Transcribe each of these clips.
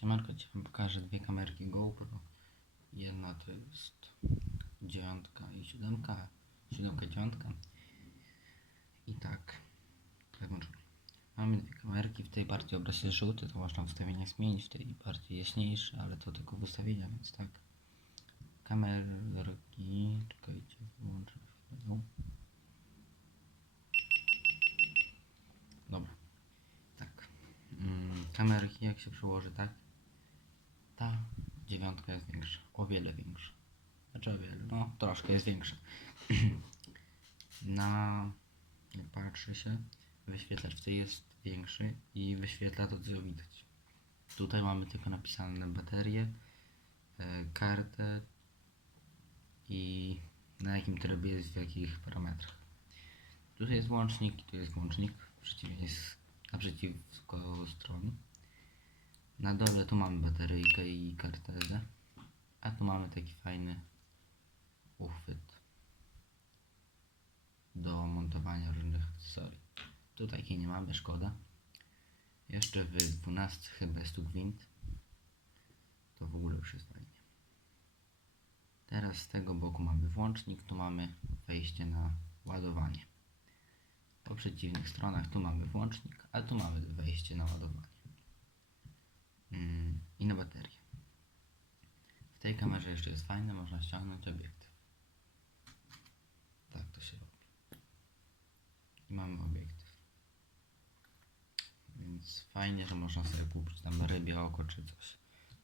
Siemanko, Ci pokażę dwie kamerki GoPro. Jedna to jest dziewiątka i siódemka, siódemka dziewiątka. I tak. Mamy dwie kamerki, w tej bardziej obraz jest żółty, to można w ustawieniach zmienić, w tej bardziej jaśniejszy, ale to tylko w ustawienia, więc tak. Kamerki, czekajcie, wyłączę. Dobra. Tak. Mm, kamerki jak się przełoży, tak? Ta dziewiątka jest większa. O wiele większa. Znaczy o wiele, no troszkę jest większa. Na jak patrzy się, wyświetlacz w tej jest większy i wyświetla to co widać. Tutaj mamy tylko napisane baterię, e, kartę i na jakim trybie jest, w jakich parametrach. Tutaj jest łącznik i tu jest łącznik przeciwieństw, naprzeciwko stron. Na dole tu mamy bateryjkę i kartę SD, a tu mamy taki fajny uchwyt do montowania różnych akcesorii. Tu takiej nie mamy, szkoda. Jeszcze w 12 chyba jest tu gwint. To w ogóle już jest fajnie. Teraz z tego boku mamy włącznik, tu mamy wejście na ładowanie. Po przeciwnych stronach tu mamy włącznik, a tu mamy wejście na ładowanie. Mm, I na baterię. W tej kamerze jeszcze jest fajne, można ściągnąć obiektyw. Tak to się robi. I mamy obiektyw. Więc fajnie, że można sobie kupić tam rybie oko czy coś.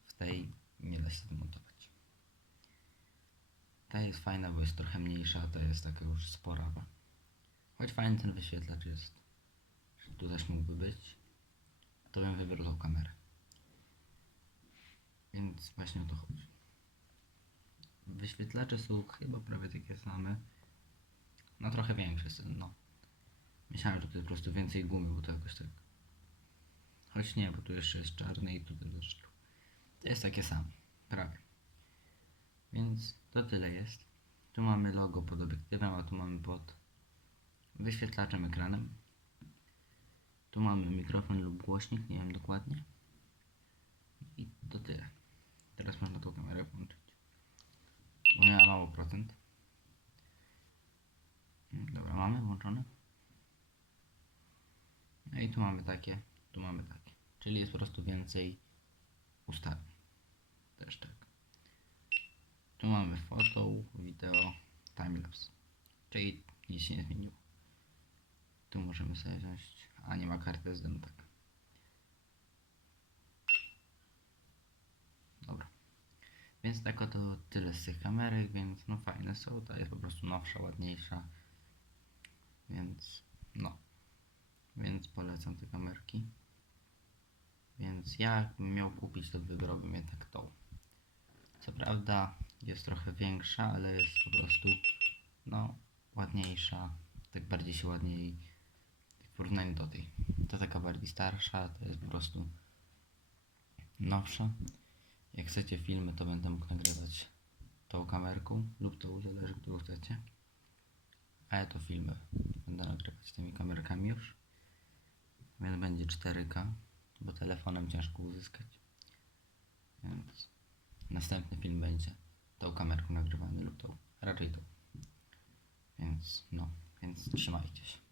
W tej nie da się demontować. Ta jest fajna, bo jest trochę mniejsza, a ta jest taka już spora. Choć fajny ten wyświetlacz jest. Tu też mógłby być. To bym wybrał tą kamerę. Więc właśnie o to chodzi. Wyświetlacze są chyba prawie takie same. No trochę większe są, no. Myślałem, że jest po prostu więcej gumy, bo to jakoś tak... Choć nie, bo tu jeszcze jest czarny i tu też... To jest takie same, prawie. Więc to tyle jest. Tu mamy logo pod obiektywem, a tu mamy pod wyświetlaczem ekranem. Tu mamy mikrofon lub głośnik, nie wiem dokładnie. I to tyle. Teraz można tą kamerę włączyć. Włączone. No i tu mamy takie, tu mamy takie. Czyli jest po prostu więcej ustawień. Też tak. Tu mamy foto, wideo, timelapse. Czyli nic się nie zmieniło. Tu możemy sobie wziąć, a nie ma karty SD, no tak. Dobra. Więc tak oto tyle z tych kamerek, więc no fajne są. Ta jest po prostu nowsza, ładniejsza. Więc no. Więc polecam te kamerki. Więc ja jakbym miał kupić, to wybrałbym jednak tą. Co prawda jest trochę większa, ale jest po prostu no ładniejsza. Tak bardziej się ładniej w porównaniu do tej. To taka bardziej starsza, to jest po prostu nowsza. Jak chcecie filmy, to będę mógł nagrywać tą kamerką lub tą, zależy którą chcecie. A ja to filmy będę nagrywać tymi kamerkami już. Więc będzie 4K, bo telefonem ciężko uzyskać. Więc następny film będzie tą kamerką nagrywany lub tą, raczej tą. Więc no, więc trzymajcie się.